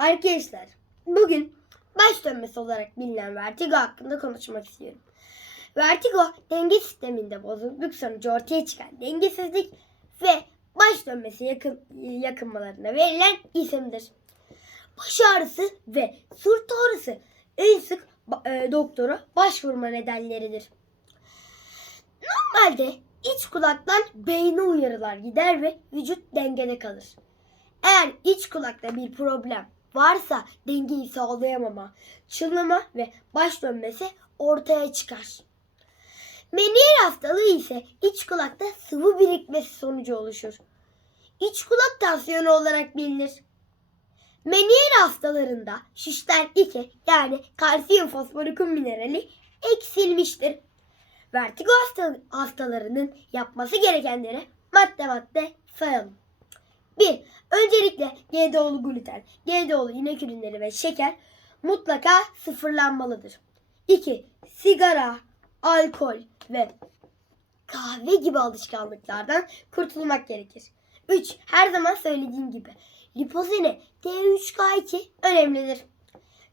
Arkadaşlar bugün baş dönmesi olarak bilinen vertigo hakkında konuşmak istiyorum. Vertigo denge sisteminde bozukluk sonucu ortaya çıkan dengesizlik ve baş dönmesi yakın, yakınmalarına verilen isimdir. Baş ağrısı ve sırt ağrısı en sık e, doktora başvurma nedenleridir. Normalde iç kulaktan beyne uyarılar gider ve vücut dengede kalır. Eğer iç kulakta bir problem varsa dengeyi sağlayamama, çınlama ve baş dönmesi ortaya çıkar. Meniyer hastalığı ise iç kulakta sıvı birikmesi sonucu oluşur. İç kulak tansiyonu olarak bilinir. Meniyer hastalarında şişler 2 yani kalsiyum fosforikum minerali eksilmiştir. Vertigo hasta- hastalarının yapması gerekenleri madde madde sayalım. 1. Öncelikle GDO'lu gluten, GDO'lu inek ürünleri ve şeker mutlaka sıfırlanmalıdır. 2. Sigara, alkol ve kahve gibi alışkanlıklardan kurtulmak gerekir. 3. Her zaman söylediğim gibi lipozene T3K2 önemlidir.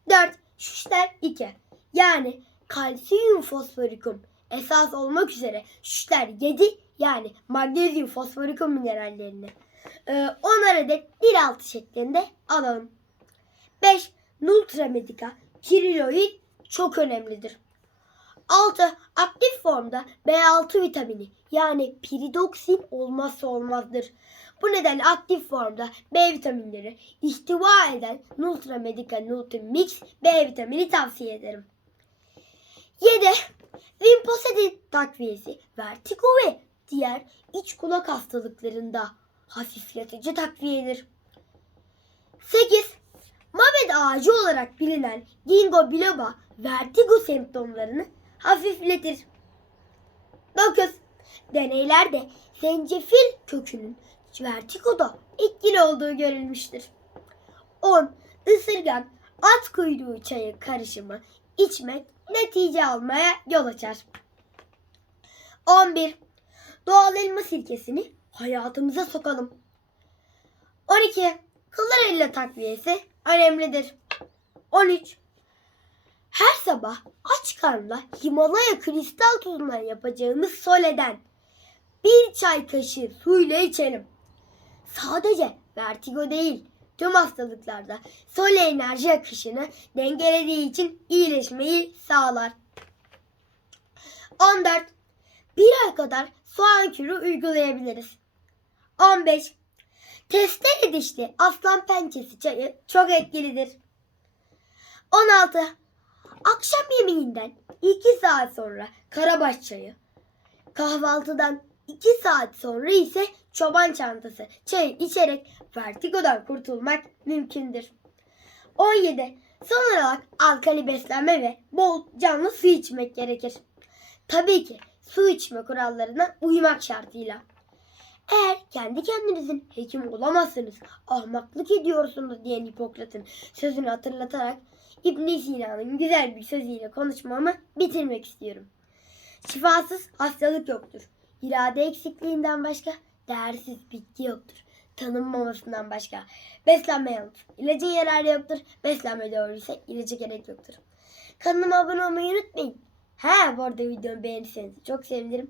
4. Şişler 2 yani kalsiyum fosforikum esas olmak üzere şişler 7 yani magnezyum fosforikum minerallerini e, 10 adet 1.6 şeklinde alalım. 5. Nultramedica kiriloid çok önemlidir. 6. Aktif formda B6 vitamini yani piridoksin olmazsa olmazdır. Bu nedenle aktif formda B vitaminleri ihtiva eden Nultramedica Nutrimix B vitamini tavsiye ederim. 7. Limposedin takviyesi, vertigo ve diğer iç kulak hastalıklarında hafifletici takviyedir. 8. Mabed ağacı olarak bilinen ginkgo biloba vertigo semptomlarını hafifletir. 9. Deneylerde zencefil kökünün vertigoda etkili olduğu görülmüştür. 10. Isırgan at kuyruğu çayı karışımı içmek netice almaya yol açar. 11. Doğal elma sirkesini hayatımıza sokalım. 12. Kıllarıyla takviyesi önemlidir. 13. Her sabah aç karnla Himalaya kristal tuzundan yapacağımız soleden bir çay kaşığı suyla içelim. Sadece vertigo değil, tüm hastalıklarda sole enerji akışını dengelediği için iyileşmeyi sağlar. 14. Bir ay kadar soğan kürü uygulayabiliriz. 15. Testere dişli aslan pençesi çayı çok etkilidir. 16. Akşam yemeğinden 2 saat sonra karabaş çayı. Kahvaltıdan 2 saat sonra ise çoban çantası çayı içerek vertigodan kurtulmak mümkündür. 17. Son olarak alkali beslenme ve bol canlı su içmek gerekir. Tabii ki su içme kurallarına uymak şartıyla. Eğer kendi kendinizin hekim olamazsınız, ahmaklık ediyorsunuz diyen Hipokrat'ın sözünü hatırlatarak ibn Sina'nın güzel bir sözüyle konuşmamı bitirmek istiyorum. Şifasız hastalık yoktur. İrade eksikliğinden başka değersiz bitki yoktur. Tanınmamasından başka beslenme yanlış. İlacın yararı yoktur. Beslenme doğruysa ilaca gerek yoktur. Kanalıma abone olmayı unutmayın. He bu arada videomu beğenirseniz çok sevinirim.